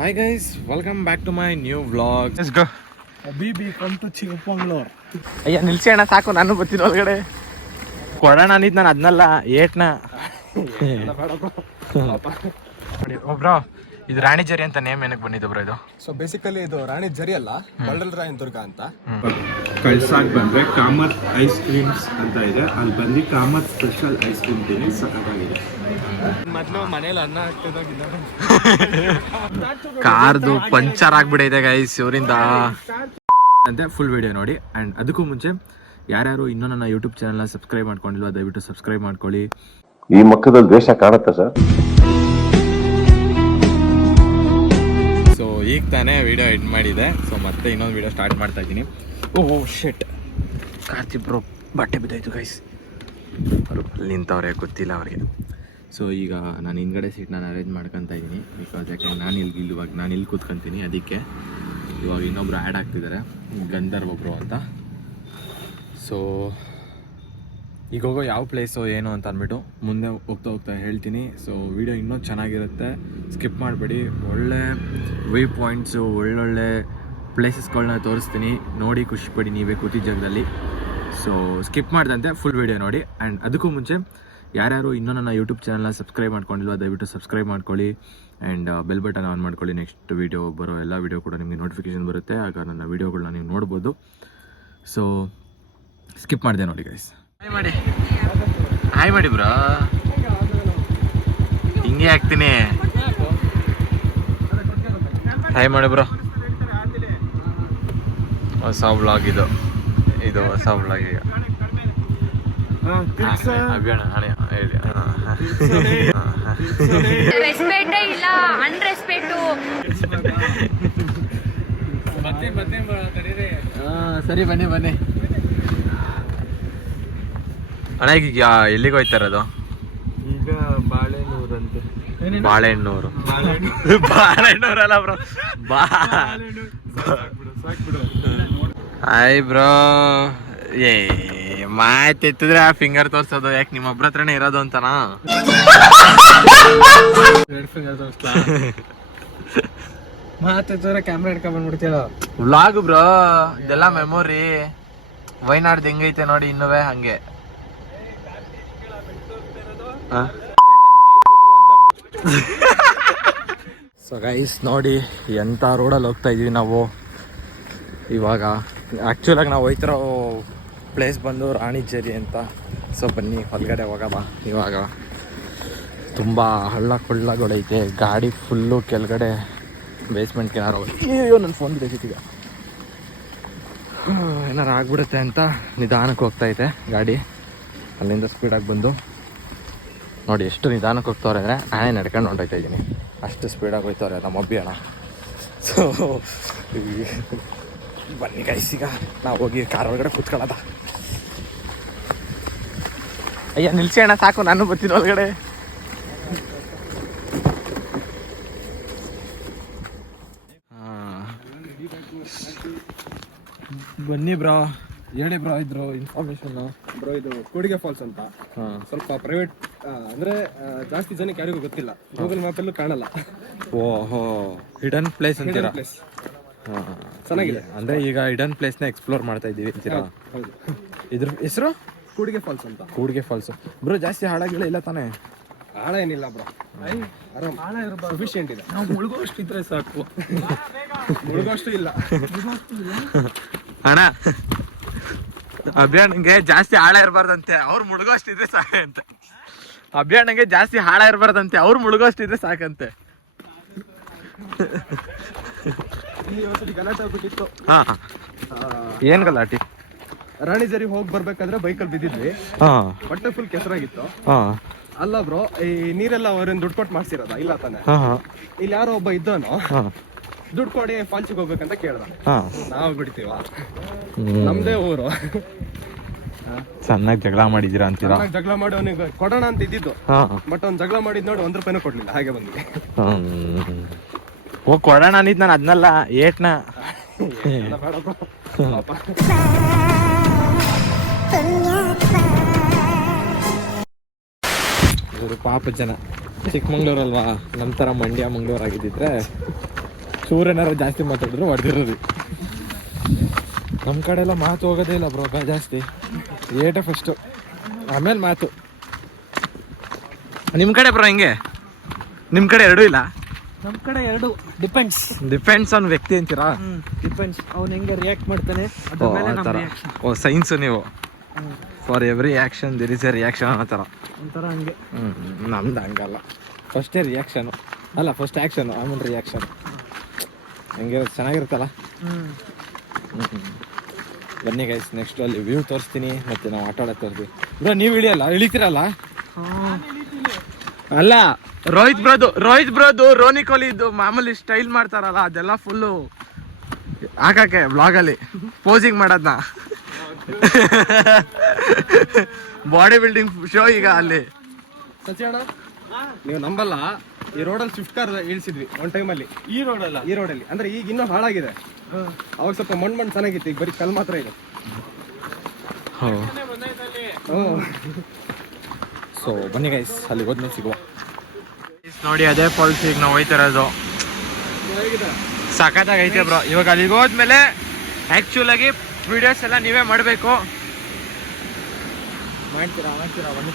Hi guys, welcome back to my new vlog. Let's go. BB come to Chikmagalur. ಅಯ್ಯ ನಿಲ್ಸಿ ಅಣ್ಣ ಸಾಕು, ನಾನು ಬರ್ತೀನಿ ಒಳಗಡೆ. ಕೊಡೋಣ ಅಂದಿದ್ದು ನಾನು ಅದನ್ನೆಲ್ಲ ಏಟ್ನ. ಬ್ರೋ ಇದು ರಾಣಿ ಜರಿ ಅಂತ ನೇಮ್ ಏನಕ್ಕೆ ಬಂದಿದ್ದು ಬ್ರೋ ಇದು? ಸೊ ಬೇಸಿಕಲಿ ಇದು ರಾಣಿ ಜರಿ ಅಲ್ಲ, ಬಳ್ಳಲ್ರಾಯನ ದುರ್ಗ ಅಂತ. ಕಳ್ಸಾಕ್ ಬಂದ್ರೆ ಕಾಮತ್ ಐಸ್ ಕ್ರೀಮ್ಸ್ ಅಂತ ಇದೆ, ಅಲ್ಲಿ ಬಂದು ಕಾಮತ್ ಸ್ಪೆಷಲ್ ಐಸ್ ಕ್ರೀಮ್ ತಿನ್ನಿ, ಸಖತ್ತಾಗಿದೆ. ಮೊದಲು ಮನೇಲಿ ಅನ್ನ ಹಾಕ್ತಿದ್ದಾಗ ಕಾರ್ದು ಪಂಚರ್ ಆಗ್ಬಿಡೈತೆ ಗೈಸ್ ಇವರಿಂದ ಅಂತೆ. ಫುಲ್ ವಿಡಿಯೋ ನೋಡಿ. ಆ್ಯಂಡ್ ಅದಕ್ಕೂ ಮುಂಚೆ ಯಾರ್ಯಾರು ಇನ್ನೂ ನನ್ನ ಯೂಟ್ಯೂಬ್ ಚಾನಲ್ನ ಸಬ್ಸ್ಕ್ರೈಬ್ ಮಾಡ್ಕೊಂಡಿಲ್ವ ದಯವಿಟ್ಟು ಸಬ್ಸ್ಕ್ರೈಬ್ ಮಾಡ್ಕೊಳ್ಳಿ. ಈ ಮಕ್ಕದಲ್ಲಿ ದ್ವೇಷ ಕಾಣುತ್ತೆ ಸರ್. ಸೊ ಈಗ ತಾನೇ ವಿಡಿಯೋ ಎಡ್ ಮಾಡಿದೆ. ಸೊ ಮತ್ತೆ ಇನ್ನೊಂದು ವಿಡಿಯೋ ಸ್ಟಾರ್ಟ್ ಮಾಡ್ತಾ ಇದ್ದೀನಿ. ಓಹೋ ಶೆಟ್, ಕಾರ್ತಿಬ್ರು ಬಟ್ಟೆ ಬಿದ್ದಾಯಿತು ಗೈಸ್. ಅವರು ನಿಂತವ್ರೆ, ಗೊತ್ತಿಲ್ಲ ಅವ್ರಿಗೆ. ಸೊ ಈಗ ನಾನು ಹಿಂದ್ಗಡೆ ಸೀಟ್ ನಾನು ಅರೇಂಜ್ ಮಾಡ್ಕೊತಾ ಇದ್ದೀನಿ. ಬಿಕಾಸ್ ಯಾಕಂದ್ರೆ ನಾನು ಇಲ್ಲಿ ಕೂತ್ಕೊತೀನಿ. ಅದಕ್ಕೆ ಇವಾಗ ಇನ್ನೊಬ್ರು ಆ್ಯಡ್ ಆಗ್ತಿದ್ದಾರೆ, ಗಂಧರ್ವ ಒಬ್ಬರು ಅಂತ. ಸೊ ಈಗ ಹೋಗೋ ಯಾವ ಪ್ಲೇಸು ಏನು ಅಂತ ಅಂದ್ಬಿಟ್ಟು ಮುಂದೆ ಹೋಗ್ತಾ ಹೇಳ್ತೀನಿ. ಸೊ ವಿಡಿಯೋ ಇನ್ನೂ ಚೆನ್ನಾಗಿರುತ್ತೆ, ಸ್ಕಿಪ್ ಮಾಡಬೇಡಿ. ಒಳ್ಳೆ ವ್ಯೂ ಪಾಯಿಂಟ್ಸು, ಒಳ್ಳೊಳ್ಳೆ ಪ್ಲೇಸಸ್ಗಳನ್ನ ತೋರಿಸ್ತೀನಿ, ನೋಡಿ ಖುಷಿಪಡಿ ನೀವೇ ಕೂತಿದ್ದ ಜಾಗದಲ್ಲಿ. ಸೊ ಸ್ಕಿಪ್ ಮಾಡ್ದಂತೆ ಫುಲ್ ವಿಡಿಯೋ ನೋಡಿ. ಆ್ಯಂಡ್ ಅದಕ್ಕೂ ಮುಂಚೆ ಯಾರ್ಯಾರು ಇನ್ನೂ ನನ್ನ ಯೂಟ್ಯೂಬ್ ಚಾನಲ್ನ ಸಬ್ಸ್ಕ್ರೈಬ್ ಮಾಡ್ಕೊಂಡಿಲ್ವ ದಯವಿಟ್ಟು ಸಬ್ಸ್ಕ್ರೈಬ್ ಮಾಡ್ಕೊಳ್ಳಿ. ಆ್ಯಂಡ್ ಬೆಲ್ ಬಟನ್ ಆನ್ ಮಾಡ್ಕೊಳ್ಳಿ. ನೆಕ್ಸ್ಟ್ ವೀಡಿಯೋ ಬರೋ ಎಲ್ಲ ವೀಡಿಯೋ ಕೂಡ ನಿಮಗೆ ನೋಟಿಫಿಕೇಷನ್ ಬರುತ್ತೆ, ಆಗ ನನ್ನ ವೀಡಿಯೋಗಳನ್ನ ನೀವು ನೋಡ್ಬೋದು. ಸೊ ಸ್ಕಿಪ್ ಮಾಡಿದೆ ನೋಡಿ ಗೈಸ್. ಹಾಯ್ ಮಾಡಿ ಬ್ರೋ, ಹಿಂಗೆ ಹಾಕ್ತೀನಿ. ಹಾಯ್ ಮಾಡಿ ಬ್ರೋ. ಹೊಸ ವ್ಲಾಗ್ ಇದು ಹೊಸ ವ್ಲಾಗ್. ಈಗ ರೆಸ್ಪೆಕ್ಟ್ ಇಲ್ಲ, ಅನ್ರೆಸ್ಪೆಕ್ಟ್. ಸರಿ ಬನ್ನಿ ಅಣ್ಣ. ಈಗ ಎಲ್ಲಿಗೆ ಹೋಯ್ತಾ ಇರೋದು? ಈಗ ಬಾಳೆನೂರಂತೆ. ಬಾಳೆಣ್ಣೂರಲ್ಲ ಬ್ರೋ, ಹಾಯ್ ಬ್ರೋ. ಏ ಮಾತೆತ್ತಿದ್ರೆ ಆ ಫಿಂಗರ್ ತೋರ್ಸೋದು ಯಾಕೆ? ನಿಮ್ಮ ಒಬ್ರ ಹತ್ರನೇ ಇರೋದು ಅಂತನಾ? ಮಾತೆತ್ತಿದ್ರೆ ಕ್ಯಾಮ್ರಾ ಹಿಡ್ಕೊಂಡ್ ಬಂದ್ಬಿಡ್ತೀರ. ವ್ಲಾಗ್ ಬ್ರೋ, ಇದೆಲ್ಲ ಮೆಮೊರಿ. ವೈನಾಡ್ದು ಹೆಂಗೈತೆ ನೋಡಿ ಇನ್ನುವೇ ಹಂಗೆ. ಸೊ ಗೈಸ್ ನೋಡಿ ಎಂಥ ರೋಡಲ್ಲಿ ಹೋಗ್ತಾ ಇದೀವಿ ನಾವು ಇವಾಗ. ಆ್ಯಕ್ಚುಲಾಗಿ ನಾವು ಹೋಯ್ತಿರೋ ಪ್ಲೇಸ್ ಬಂದು ರಾಣಿ ಜರಿ ಅಂತ. ಸೊ ಬನ್ನಿ ಹೊರಗಡೆ ಹೋಗೋಣ. ಇವಾಗ ತುಂಬ ಹಳ್ಳ ಕೊಳ್ಳಗಳೈತೆ, ಗಾಡಿ ಫುಲ್ಲು ಕೆಳಗಡೆ ಬೇಸ್ಮೆಂಟ್ಗೆ ಏನಾರು ಅಯ್ಯೋ ನನ್ನ ಫೋನ್ ಬಿದ್ದೈತೀಗ, ಏನಾರು ಆಗ್ಬಿಡುತ್ತೆ ಅಂತ ನಿಧಾನಕ್ಕೆ ಹೋಗ್ತಾಯಿದೆ ಗಾಡಿ. ಅಲ್ಲಿಂದ ಸ್ಪೀಡಾಗಿ ಬಂದು ನೋಡಿ ಎಷ್ಟು ನಿಧಾನಕ್ಕೆ ಹೋಗ್ತವ್ರೆ ಅಂದರೆ ನಾನೇ ನಡ್ಕೊಂಡು ಹೊಂಟೋಗ್ತಾ ಇದ್ದೀನಿ, ಅಷ್ಟು ಸ್ಪೀಡಾಗಿ ಹೋಯ್ತವ್ರೆ ನಮ್ಮ ಅಬ್ಬಿ ಅಣ್ಣ. ಸೊ ಬನ್ನಿ ಗೈಸ್, ಈಗ ನಾವು ಹೋಗಿ ಕಾರ್ ಒಳಗಡೆ ಕೂತ್ಕೊಳ್ಳೋದ. ಅಯ್ಯ ನಿಲ್ಸಿ ಅಣ್ಣ ಸಾಕು, ನಾನು ಬರ್ತೀನಿ ಒಳಗಡೆ. ಬನ್ನಿ ಬ್ರೋ, ಹೇಳಿ ಬ್ರೋ ಇದ್ರು ಇನ್ಫಾರ್ಮೇಶನ್. ಬ್ರೋ ಇದು ಕೂಡಿಗೆ ಫಾಲ್ಸ್ ಅಂತ. ಸ್ವಲ್ಪ ಪ್ರೈವೇಟ್ ಅಂದ್ರೆ ಜಾಸ್ತಿ ಜನಕ್ಕೆ ಯಾರಿಗೂ ಗೊತ್ತಿಲ್ಲ, ಗೂಗಲ್ ಮ್ಯಾಪ್ ಅಲ್ಲೂ ಕಾಣಲ್ಲ. ಓಹೋ, ಹಿಡನ್ ಪ್ಲೇಸ್ ಅಂತೀರಾ? ಚೆನ್ನಾಗಿದೆ. ಅಂದ್ರೆ ಈಗ ಹಿಡನ್ ಪ್ಲೇಸ್ನ ಎಕ್ಸ್ಪ್ಲೋರ್ ಮಾಡ್ತಾ ಇದ್ದೀವಿ ಅಂತೀರಾ? ಹೌದು. ಇದ್ರ ಹೆಸರು ಕೂಡಿಗೆ ಫಾಲ್ಸ್ ಅಂತ. ಕೂಡಿಗೆ ಫಾಲ್ಸ್. ಬ್ರೋ ಜಾಸ್ತಿ ಹಾಳಾಗಿಲ್ಲ ಇಲ್ಲ ತಾನೇ? ಆಳ ಏನಿಲ್ಲ ಬ್ರೋ, ಆರಾಮ್ ಸಫಿಶಿಯಂಟ್ ಇದೆ. ನಾವು ಮುಳುಗೋಷ್ಟು ಇದ್ರೆ ಸಾಕು. ಮುಳುಗೋಷ್ಟು ಇಲ್ಲ ಅಣ್ಣ. ಅಭಿಯಾನಂಗೆ ಜಾಸ್ತಿ ಆಳ ಇರಬಾರ್ದಂತೆ, ಅವ್ರು ಮುಳುಗೋಷ್ಟಿದ್ರೆ ಸಾಕಂತೆ. ಅಭಿಯಾನಂಗೆ ಜಾಸ್ತಿ ಹಾಳ ಇರಬಾರ್ದಂತೆ, ಅವ್ರು ಮುಳುಗೋಷ್ಟಿದ್ರೆ ಸಾಕಂತೆ. ಗಲಾಟೆ ಆಗ್ಬಿಟ್ಟಿತ್ತು. ಹಾ, ಏನ್ ಗಲಾಟಿ? ರಾಣಿ ಜರಿ ಹೋಗಿ ಬರ್ಬೇಕಾದ್ರೆ ಬೈಕಲ್ಲಿ ಬಿದ್ದಿದ್ವಿ. ಹಾ, ಬಟ್ಟೆ ಫುಲ್ ಕೆಸರಾಗಿತ್ತು. ಹಾ, ಅಲ್ಲ ಬ್ರೋ, ಈ ನೀರೆಲ್ಲ ಅವ್ರೇನ್ ದುಡ್ಡು ಕೊಟ್ಟು ಮಾಡ್ಸಿರೋದ ಇಲ್ಲ ತಾನೆ? ಹಾ, ಇಲ್ಲಿ ಯಾರೋ ಒಬ್ಬ ಇದ್ದವನು ಹಾ, ದುಡ್ಡು ಕೊಡಿ ಫಾಲ್ಸಿಗೆ ಹೋಗ್ಬೇಕಂತ ಕೇಳ್ದ. ಹಾ. ನಾವು ಬಿಡ್ತೀವ, ನಮ್ದೇ ಊರು. ಚೆನ್ನಾಗಿ ಜಗಳ ಮಾಡಿದ್ದೀರಾ ಅಂತೀರಾ? ಜಗಳ ಮಾಡಿ ಅವನಿಗೆ ಕೊಡೋಣ ಅಂತ ಇದ್ದಿದ್ದು, ಹಾ, ಬಟ್ ಅವ್ನು ಜಗಳ ಮಾಡಿದ್ ನೋಡಿ 1 ರೂಪಾಯಿನೂ ಕೊಡ್ಲಿಲ್ಲ. ಹಾಗೆ ಬಂದ್ವಿ. ಹೋಗಿ ಕೊಡೋಣ ಅಂದಿದ್ದು ನಾನು ಅದನ್ನೆಲ್ಲ ಏಟ್ನ. ಇವರು ಪಾಪ ಜನ ಚಿಕ್ಕಮಂಗ್ಳೂರಲ್ವಾ, ನಮ್ಮ ಥರ ಮಂಡ್ಯ ಮಂಗ್ಳೂರು ಆಗಿದ್ದಿದ್ರೆ ಸೂರ್ಯನಾರು ಜಾಸ್ತಿ ಮಾತಾಡಿದ್ರು ಹೊಡೆದಿರೋದು. ನಮ್ಮ ಕಡೆ ಎಲ್ಲ ಮಾತು ಹೋಗೋದೇ ಇಲ್ಲ ಬ್ರೋ ಜಾಸ್ತಿ. ಏಟೇ ಫಸ್ಟು, ಆಮೇಲೆ ಮಾತು. ನಿಮ್ಮ ಕಡೆ ಬ್ರೋ ಹೆಂಗೆ? ನಿಮ್ಮ ಕಡೆ ಎರಡೂ ಇಲ್ಲ? ನಮ್ಮ ಕಡೆ ಎರಡು ಡಿಪೆಂಡ್ಸ್ ಆನ್ ವ್ಯಕ್ತಿ ಅಂತೀರಾ? ಡಿಪೆಂಡ್ಸ್, ಅವ್ನು ಹೆಂಗೆ ರಿಯಾಕ್ಟ್ ಮಾಡ್ತಾನೆ ಅದ್ರ ಮೇಲೆ ನಮ್ಮ reaction. ಓ ಸೈನ್ಸು ನೀವು. For every action there is a reaction ಅನ್ನೋ ಥರ. ಒಂಥರ ಹಂಗೆ. ನಮ್ದು ಹಂಗಲ್ಲ, ಫಸ್ಟೇ ರಿಯಾಕ್ಷನು ಅಲ್ಲ, ಫಸ್ಟ್ ಆ್ಯಕ್ಷನು ಆಮೇಲೆ ರಿಯಾಕ್ಷನ್. ಹಂಗಿರೋದು ಚೆನ್ನಾಗಿರುತ್ತಲ್ಲ. ಬನ್ನಿ ಗೈಸ್, ನೆಕ್ಸ್ಟ್ ಅಲ್ಲಿ ವ್ಯೂ ತೋರಿಸ್ತೀನಿ, ಮತ್ತೆ ನಾವು ಆಟ ಆಡೋದು ತೋರಿಸ್ತೀವಿ. ಬ್ರೋ ನೀವು ಇಳಿತೀರಲ್ಲ? ಅಲ್ಲ, ರೋಹಿತ್ ಬ್ರೋದು ರೋನಿ ಕೊಹ್ಲಿದು ಮಾಮೂಲಿ ಸ್ಟೈಲ್ ಮಾಡ್ತಾರಲ್ಲ, ಅದೆಲ್ಲ ಫುಲ್ಲು ಹಾಕಕ್ಕೆ ಬ್ಲಾಗಲ್ಲಿ ಪೋಸಿಂಗ್ ಮಾಡೋದನ್ನ. ಬಾಡಿ ಬಿಲ್ಡಿಂಗ್ ಶೋ ಈಗ ಅಲ್ಲಿ. ಸಚಿಯಣ್ಣ, ನೀವು ನಂಬಲ್ಲ, ಈ ರೋಡಲ್ಲಿ ಸ್ವಿಫ್ಟ್ ಕಾರ್ ಇಳಿಸಿದ್ವಿ ಒಂದ್ ಟೈಮಲ್ಲಿ. ಈ ರೋಡಲ್ಲಿ ಅಂದ್ರೆ ಈಗ ಇನ್ನೂ ಹಾಳಾಗಿದೆ. ಅವಾಗ ಸ್ವಲ್ಪ ಮಣ್ಣು ಚೆನ್ನಾಗಿತ್ತು, ಈಗ ಬರೀ ಕಲ್ ಮಾತ್ರ ಇದೆ. ಸೊ ಬನ್ನಿ ಗೈಸ್, ಅಲ್ಲಿ ಹೋದ್ಮೇಲೆ ಸಿಗುವ. ನೋಡಿ ಅದೇ ಫಾಲ್ಸ್ ಈಗ ನಾವು ಹೋಯ್ತಿರೋದು. ಸಖತ್ತಾಗಿ ಐತೆ ಬ್ರೋ. ಇವಾಗ ಅಲ್ಲಿಗೆ ಹೋದ್ಮೇಲೆ ಆ್ಯಕ್ಚುಲ್ ಆಗಿ ವಿಡಿಯೋಸ್ ಎಲ್ಲ ನೀವೇ ಮಾಡಬೇಕು. ಮಾಡ್ತೀರಾ ಬನ್ನಿ.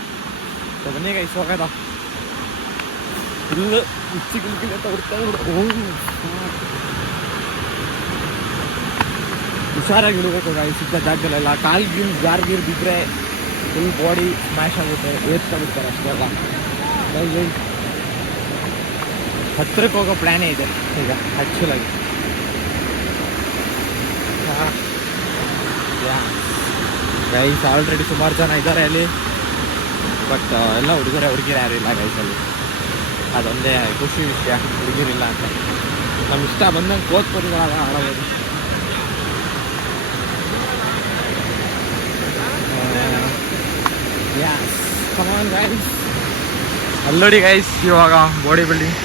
ಸೊ ಬನ್ನಿ ಗೈಸ್, ಹೋಗೋದ ಫುಲ್ಲು ಹುಷಾರಾಗಿ ಇಡಬೇಕು ಗೈಸ್. ಸಿಕ್ಕ ಜಾಗದಲ್ಲೆಲ್ಲ ಕಾಲು ಜಾರ್ಗೀರ್ ಬಿದ್ದರೆ ಫುಲ್ ಬಾಡಿ ಸ್ಮ್ಯಾಶ್ ಆಗುತ್ತೆ, ಏರ್ಸ್ಕೊಬಿಡ್ತಾರೆ ಅಷ್ಟೆಲ್ಲ. ಹತ್ತಿರಕ್ಕೆ ಹೋಗೋ ಪ್ಲ್ಯಾನೇ ಇದೆ ಈಗ ಆ್ಯಕ್ಚುಲಾಗಿ. ಗೈಸ್ ಆಲ್ರೆಡಿ ಸುಮಾರು ಜನ ಇದ್ದಾರೆ ಅಲ್ಲಿ, ಬಟ್ ಎಲ್ಲ ಹುಡುಗಿರು ಯಾರು ಇಲ್ಲ ಗೈಸಲ್ಲಿ. ಅದೊಂದೇ ಖುಷಿ ವಿಷಯ, ಹುಡುಗಿರಿಲ್ಲ ಅಂತ. ನಮ್ಮ ಇಷ್ಟ ಬಂದಂಗೆ ಓದ್ಬೋದಿಲ್ಲ, ಆಡಬೋದು. ಅಲ್ಲೋಡಿ ಗೈಸ್, ಇವಾಗ ಬಾಡಿ ಬಿಲ್ಡಿಂಗ್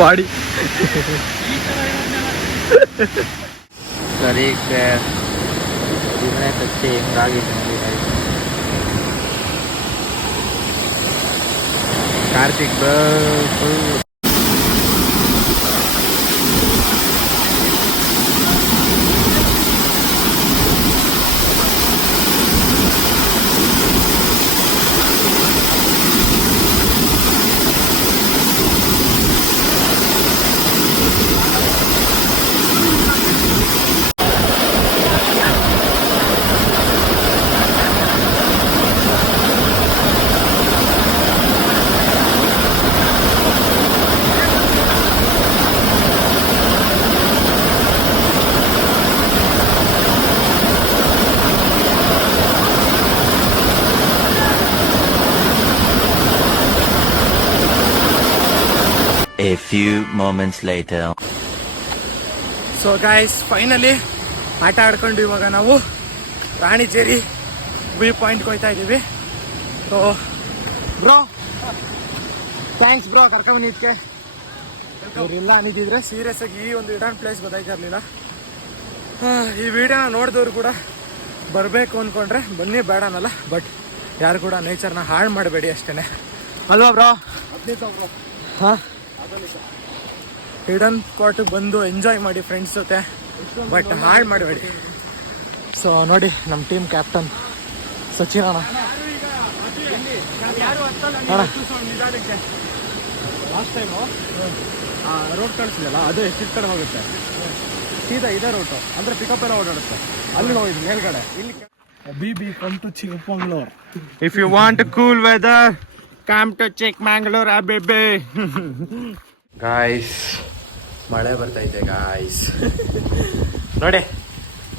ಬಾಡಿ ಸರಿ ಕಚ್ಚಿ ಹಿಂಗಾಗಿದೆ ನೋಡಿ guys. Karthik full A few moments later. So guys, finally ಆಟ ಆಡ್ಕೊಂಡು ಇವಾಗ ನಾವು ರಾಣಿಜೇರಿ ವ್ಯೂ ಪಾಯಿಂಟ್ಗೆ ಹೋಗ್ತಾ ಇದ್ದೀವಿ. ಸೊ ಬ್ರೋ, ಥ್ಯಾಂಕ್ಸ್ ಬ್ರೋ ಕರ್ಕೊಂಬಂದಿದ್ದಕ್ಕೆ. ಇವರಿಲ್ಲ ಅನ್ನಿದ್ರೆ ಸೀರಿಯಸ್ ಆಗಿ ಈ ಒಂದು ಇಡನ್ ಪ್ಲೇಸ್ ಗೊತ್ತಾಯ್ತಾ ಇರಲಿಲ್ಲ. ಈ ವಿಡಿಯೋನ ನೋಡಿದವ್ರು ಕೂಡ ಬರಬೇಕು ಅಂದ್ಕೊಂಡ್ರೆ ಬನ್ನಿ, ಬೇಡ ಅನ್ನಲ್ಲ. ಬಟ್ ಯಾರು ಕೂಡ ನೇಚರ್ನ ಹಾಳು ಮಾಡಬೇಡಿ ಅಷ್ಟೇ ಅಲ್ವಾ ಬ್ರೋ? ಹಾಂ, ಹಿಡನ್ ಸ್ಪಾಟಿಗೆ ಬಂದು ಎಂಜಾಯ್ ಮಾಡಿ ಫ್ರೆಂಡ್ಸ್ ಜೊತೆ, ಬಟ್ ಹಾಳು ಮಾಡಬೇಡಿ. ಸೊ ನೋಡಿ, ನಮ್ಮ ಟೀಮ್ ಕ್ಯಾಪ್ಟನ್ ಸಚಿನ್ ಅಣ್ಣ. ಲಾಸ್ಟ್ ಟೈಮು ರೋಡ್ ಕಳಿಸಿದಲ್ಲ, ಅದು ಎಷ್ಟು ಕಡೆ ಹೋಗುತ್ತೆ, ಸೀದಾ ಇದೇ ರೋಟು, ಅಂದರೆ ಪಿಕಪ್ ಎಲ್ಲ ಓಡಾಡುತ್ತೆ. ಅಲ್ಲಿ ಹೋಗಿದ್ದು ಮೇಲ್ಗಡೆ. ಇಲ್ಲಿ BB come to Chikmagalur. If you want a cool weather, come to Chikmagalur, baby. Guys, ಮಳೆ ಬರ್ತೈತೆ ಗಾಯ್ಸ್. ನೋಡಿ,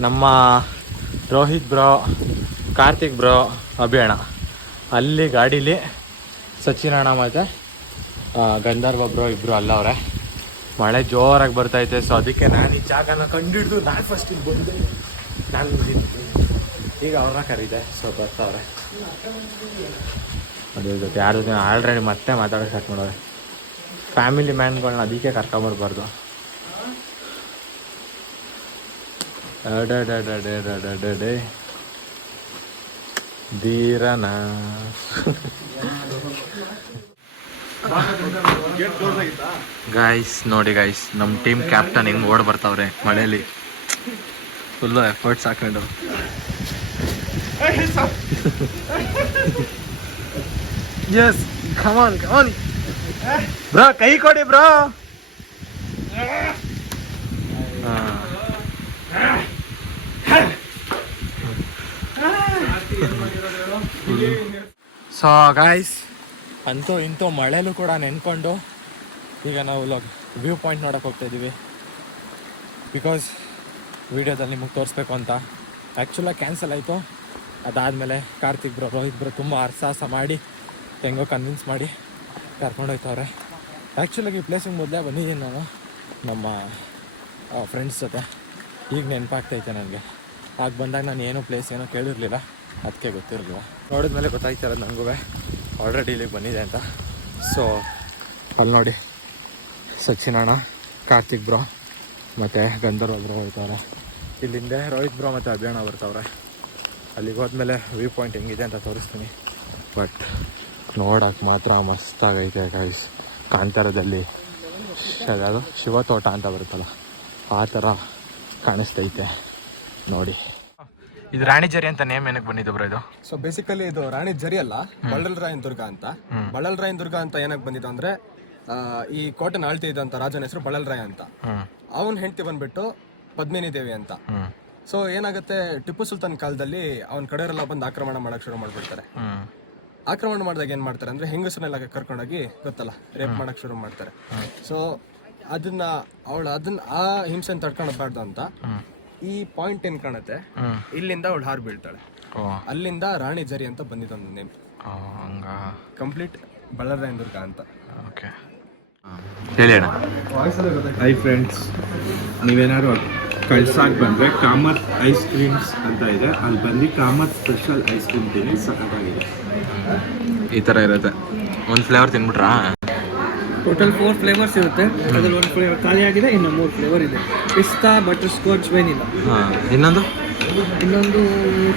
ನಮ್ಮ ರೋಹಿತ್ ಬ್ರೋ, ಕಾರ್ತಿಕ್ ಬ್ರೋ, ಅಭಿ ಅಣ್ಣ ಅಲ್ಲಿ ಗಾಡೀಲಿ, ಸಚಿನ್ ಅಣ್ಣ ಮತ್ತು ಗಂಧರ್ವ ಬ್ರೋ ಇಬ್ಬರು ಅಲ್ಲವ್ರೆ. ಮಳೆ ಜೋರಾಗಿ ಬರ್ತೈತೆ. ಸೊ ಅದಕ್ಕೆ ನಾನು ಈ ಜಾಗನ ಕಂಡುಹಿಡಿದು ನಾನು ಫಸ್ಟ್ ಇಲ್ಲಿ ಬಂದೆ. ನಾನು ಈಗ ಅವ್ರನ್ನ ಕರೀದೆ. ಸೊ ಬರ್ತಾವ್ರೆ. ಅದ್ರ ಜೊತೆ ಯಾರ ಜೊತೆ ಆಲ್ರೆಡಿ ಮತ್ತೆ ಮಾತಾಡೋಕೆ ಸ್ಟಾರ್ಟ್ ಮಾಡೋರೆ. ಫ್ಯಾಮಿಲಿ ಮ್ಯಾನ್ಗಳನ್ನ ಅದಕ್ಕೆ ಕರ್ಕೊಂಬರ್ಬಾರ್ದು. ಧೀರನ ಗಾಯ್ಸ್ ನೋಡಿ ಗಾಯ್ಸ್, ನಮ್ಮ ಟೀಮ್ ಕ್ಯಾಪ್ಟನ್ ಹೆಂಗ್ ಓಡ್ ಬರ್ತಾವ್ರೆ ಮಳೆಯಲ್ಲಿ, ಫುಲ್ಲು ಎಫರ್ಟ್ಸ್ ಹಾಕೊಂಡು. ಎಸ್ ಕಮಾನ್ ಕಮಾನ್ ಬ್ರೋ, ಕೈ ಕೊಡಿ ಬ್ರೋ. ಸೊ ಗಾಯ್ಸ್, ಅಂತೂ ಇಂತೂ ಮಳೆಲೂ ಕೂಡ ನೆನ್ಕೊಂಡು ಈಗ ನಾವು ವ್ಯೂ ಪಾಯಿಂಟ್ ನೋಡೋಕೆ ಹೋಗ್ತಾ ಇದ್ದೀವಿ. ಬಿಕಾಸ್ ವೀಡಿಯೋದಲ್ಲಿ ನಿಮಗೆ ತೋರಿಸ್ಬೇಕು ಅಂತ ಆ್ಯಕ್ಚುಲಾಗಿ ಕ್ಯಾನ್ಸಲ್ ಆಯಿತು. ಅದಾದಮೇಲೆ ಕಾರ್ತಿಕ್ ಬ್ರೋ, ರೋಹಿತ್ ಬ್ರೋ ತುಂಬ ಅರ್ಸಾಹಸ ಮಾಡಿ ಹೆಂಗೋ ಕನ್ವಿನ್ಸ್ ಮಾಡಿ ಕರ್ಕೊಂಡೋಗ್ತವ್ರೆ. ಆ್ಯಕ್ಚುಲಾಗಿ ಈ ಪ್ಲೇಸಿಗೆ ಮೊದಲೇ ಬಂದಿದ್ದೀನಿ ನಾನು ನಮ್ಮ ಫ್ರೆಂಡ್ಸ್ ಜೊತೆ. ಈಗ ನೆನಪಾಗ್ತೈತೆ ನನಗೆ. ಆಗ ಬಂದಾಗ ನಾನು ಏನೋ ಪ್ಲೇಸ್ ಏನೋ ಕೇಳಿರಲಿಲ್ಲ, ಅದಕ್ಕೆ ಗೊತ್ತಿರಲಿಲ್ಲ. ನೋಡಿದ್ಮೇಲೆ ಗೊತ್ತಾಗ್ತಿರೋದು ನನಗೂ ಆಲ್ರೆಡಿ ಇಲ್ಲಿಗೆ ಬಂದಿದೆ ಅಂತ. ಸೊ ಅಲ್ಲಿ ನೋಡಿ ಸಚಿನ್ ಅಣ್ಣ, ಕಾರ್ತಿಕ್ ಬ್ರೋ ಮತ್ತು ಗಂಧರ್ವ ಬ್ರೋ ಹೋಗ್ತವ್ರೆ. ಇಲ್ಲಿಂದ ರೋಹಿತ್ ಬ್ರೋ ಮತ್ತು ಅಭಿಯಣ್ಣ ಬರ್ತಾವ್ರೆ. ಅಲ್ಲಿಗೆ ಹೋದ್ಮೇಲೆ ವ್ಯೂ ಪಾಯಿಂಟ್ ಹೆಂಗಿದೆ ಅಂತ ತೋರಿಸ್ತೀನಿ. ಬಟ್ ನೋಡೋಕೆ ಮಾತ್ರ ಮಸ್ತಾಗೈತೆ ಗೈಸ್. ಕಾಂತಾರದಲ್ಲಿ ಅದು ಶಿವತೋಟ ಅಂತ ಬರುತ್ತಲ್ಲ, ಆ ಥರ ಕಾಣಿಸ್ತೈತೆ ನೋಡಿ. ಇದು ರಾಣಿ ಜರಿ ಅಂತ ನೇಮ್ ಏನಕ್ಕೆ ಬಂದಿದ್ದು ಬ್ರೋ ಇದು? ಸೊ ಬೇಸಿಕಲಿ ಇದು ರಾಣಿ ಜರಿ ಅಲ್ಲ, ಬಳ್ಳಲ್ರಾಯನ ದುರ್ಗ ಅಂತ. ಬಳ್ಳಲ್ರಾಯನ ದುರ್ಗ ಅಂತ ಏನಕ್ಕೆ ಬಂದಿದ್ದು ಅಂದ್ರೆ, ಈ ಕೋಟೆನ ಆಳ್ತಿ ಇದ್ದಂತ ರಾಜನ ಹೆಸರು ಬಳ್ಳಲ್ರಾಯ ಅಂತ. ಅವನ ಹೆಂಡತಿ ಬಂದ್ಬಿಟ್ಟು ಪದ್ಮಿನಿ ದೇವಿ ಅಂತ. ಸೊ ಏನಾಗುತ್ತೆ, ಟಿಪ್ಪು ಸುಲ್ತಾನ್ ಕಾಲದಲ್ಲಿ ಅವನ ಕಡೆಯವರೆಲ್ಲ ಬಂದು ಆಕ್ರಮಣ ಮಾಡಕ್ ಶುರು ಮಾಡ್ಬಿಡ್ತಾರೆ. ಆಕ್ರಮಣ ಮಾಡಿದಾಗ ಏನ್ ಮಾಡ್ತಾರೆ ಅಂದ್ರೆ, ಹೆಂಗಸನ್ನೆಲ್ಲ ಕರ್ಕೊಂಡೋಗಿ ಗೊತ್ತಲ್ಲ ರೇಪ್ ಮಾಡಕ್ ಶುರು ಮಾಡ್ತಾರೆ. ಸೊ ಅದನ್ನ ಆ ಹಿಂಸೆನ ತಡ್ಕೊಳ್ಬಾರ್ದು ಅಂತ ಈ ಪಾಯಿಂಟ್ ಏನ್ ಕಾಣುತ್ತೆ, ಇಲ್ಲಿಂದ ಅವಳು ಹಾರ್ ಬೀಳ್ತಾಳೆ. ಅಲ್ಲಿಂದ ರಾಣಿ ಜರಿ ಅಂತ ಬಂದಿದ್ದೊಂದು ನೇಮ್. ಕಂಪ್ಲೀಟ್ ಬಳ್ಳಲ್ರಾಯನ ದುರ್ಗ ಅಂತ. ಓಕೆ, ಹೇಳಿ ಅಣ್ಣ. ಹೈ ಫ್ರೆಂಡ್ಸ್, ನೀವೇನಾದ್ರು ಕಳ್ಸಾಕ್ ಬಂದರೆ ಕಾಮತ್ ಐಸ್ ಕ್ರೀಮ್ಸ್ ಅಂತ ಇದೆ, ಅಲ್ಲಿ ಬಂದು ಕಾಮತ್ ಸ್ಪೆಷಲ್ ಐಸ್ ಕ್ರೀಮ್ ತಿನ್ನಿ, ಸಖತ್ತಾಗಿದೆ. ಈ ಥರ ಇರುತ್ತೆ. ಒಂದು ಫ್ಲೇವರ್ ತಿನ್ಬಿಟ್ರಾ? ಟೋಟಲ್ 4 ಫ್ಲೇವರ್ಸ್ ಇರುತ್ತೆ. ಅದ್ರಲ್ಲಿ 1 ಫ್ಲೇವರ್ ಖಾಲಿ ಆಗಿದೆ, ಇನ್ನು 3 ಫ್ಲೇವರ್ ಇದೆ. ಪಿಸ್ತಾ, ಬಟರ್ ಸ್ಕಾಚ್, ವೆನಿಲಾ. ಇನ್ನೊಂದು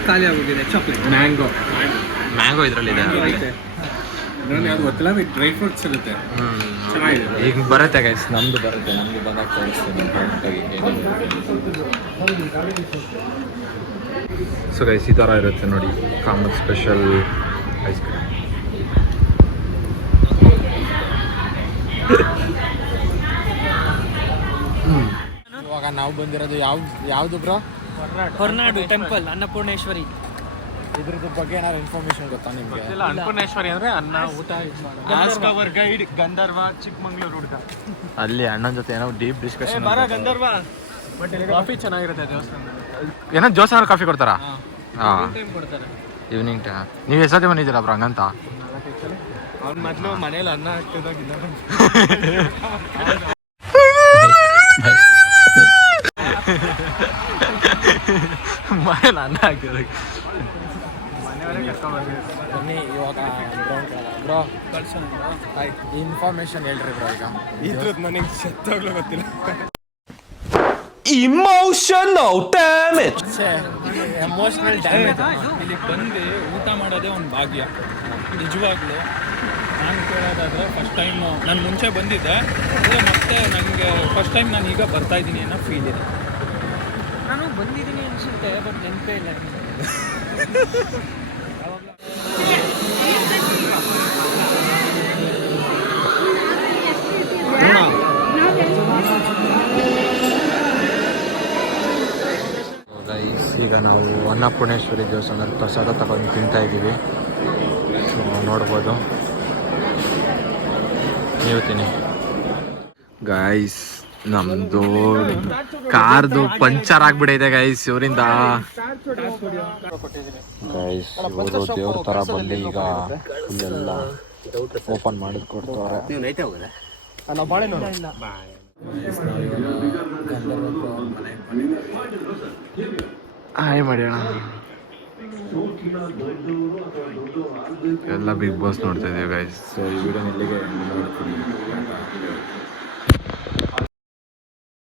ಖಾಲಿ ಆಗೋಗಿದೆ, ಚಾಕ್ಲೇಟ್. ಮ್ಯಾಂಗೋ ಇದರಲ್ಲಿದೆ. ಯಾವ್ದು ಗೊತ್ತಿಲ್ಲ, ಡ್ರೈ ಫ್ರೂಟ್ಸ್ ಇರುತ್ತೆ, ಚೆನ್ನಾಗಿದೆ. ಈಗ ಬರುತ್ತೆ ಗೈಸ್, ನಮ್ದು ಬರುತ್ತೆ, ನಮ್ದು ಬಂದಾಗ ತೋರಿಸ್ತೀನಿ. ಸೊ ಗೈಸ್, ಈ ಥರ ಇರುತ್ತೆ ನೋಡಿ ಕಾಮತ್ ಸ್ಪೆಷಲ್ ಐಸ್ ಕ್ರೀಮ್. ಇವಾಗ ನಾವು ಬಂದಿರೋದು ಯಾವ್ದು ಬ್ರೋ? ಹೊರನಾಡು ಟೆಂಪಲ್, ಅನ್ನಪೂರ್ಣೇಶ್ವರಿ. ಇದ್ರದ್ದು ಬಗ್ಗೆ ಏನಾದ್ರು ಇನ್ಫಾರ್ಮೇಶನ್ ಗೊತ್ತಾ ನಿಮಗೆ? ಅನ್ನಪೂರ್ಣೇಶ್ವರಿ ಅಂದ್ರೆ ಅನ್ನ ಊಟ ಅವರ್ ಗೈಡ್ ಗಂಧರ್ವ, ಚಿಕ್ಕಮಂಗ್ಳೂರು ಹುಡುಗ. ಅಲ್ಲಿ ಅಣ್ಣನ ಜೊತೆ ಏನೋ deep discussion. Gandharva. But coffee ಚೆನ್ನಾಗಿರುತ್ತೆ ದೇವಸ್ಥಾನದಲ್ಲಿ. ಏನೋ ಜೋಸನ ಕಾಫಿ ಕೊಡ್ತಾರಾ? ಟೈಮ್ ಕೊಡ್ತಾರೆ, ಈವ್ನಿಂಗ್ ಟೈಮ್. ನೀವು ಎಷ್ಟೊತ್ತೆ ಬಂದಿದ್ದೀರಾ ಬ್ರೋ ಹಂಗಂತ? ಅವ್ನ ಮೊದಲು ಮನೇಲಿ ಅನ್ನ ಹಾಕ್ತಿದ್ದಾಗಿಲ್ಲ. ಮನೇಲಿ ಅನ್ನ ಹಾಕ್ತಿದ್ದಾಗ ಬನ್ನಿ ಇವಾಗ ಬ್ರೋ ಇನ್ಫಾರ್ಮೇಶನ್ ಹೇಳ್ರಿ ಬ್ರೋ. ಈಗ ಇದ್ರದ್ದು ನನಗೆ ಸತ್ತಾಗ್ಲೂ ಗೊತ್ತಿಲ್ಲ. Emotional damage. Emotional damage. ಇಲ್ಲಿ ಬಂದು ಊಟ ಮಾಡೋದೇ ಒಂದು ಭಾಗ್ಯ ನಿಜವಾಗ್ಲೂ. ನಾನು ಕೇಳೋದಾದರೆ ಫಸ್ಟ್ ಟೈಮ್ ನಾನು ಮುಂಚೆ ಬಂದಿದ್ದೆ, ಅಂದರೆ ಮತ್ತೆ ನನಗೆ ಫಸ್ಟ್ ಟೈಮ್ ನಾನು ಈಗ ಬರ್ತಾ ಇದ್ದೀನಿ ಅನ್ನೋ ಫೀಲ್ ಇದೆ. ನಾನು ಬಂದಿದ್ದೀನಿ ಅನಿಸುತ್ತೆ, ಬಟ್ ನೆನಪೇ ಇಲ್ಲ. ಈಗ ನಾವು ಅನ್ನಪೂರ್ಣೇಶ್ವರಿ ದೇವಸ್ಥಾನದಲ್ಲಿ ಪ್ರಸಾದ ತಗೊಂಡು ತಿಂತಾ ಇದ್ದೀವಿ. ಸೊ ನೋಡ್ಬೋದು, ನೀವು ತಿನ್ನಿ ಗೈಸ್. ನಮ್ಮದು ಕಾರ್ದು ಪಂಚರ್ ಆಗ್ಬಿಟ್ಟಿದೆ ಗೈಸ್ ಇವರಿಂದ. ಗೈಸ್ ಇವರು ದೇವ್ರ ಥರ ಬಂದು ಈಗ ಫುಲ್ಲೆಲ್ಲ ಓಪನ್ ಮಾಡಿ ಕೊಡ್ತಾರೆ. ಹಾಯ್ ಮಾಡೋಣ. ಎಲ್ಲ ಬಿಗ್ ಬಾಸ್ ನೋಡ್ತಾ ಇದ್ದೀವಿ ಗೈಸ್. ಸೊ ಈ ವಿಡಿಯೋನ ಇಲ್ಲಿಗೆ ನೋಡ್ತೀನಿ.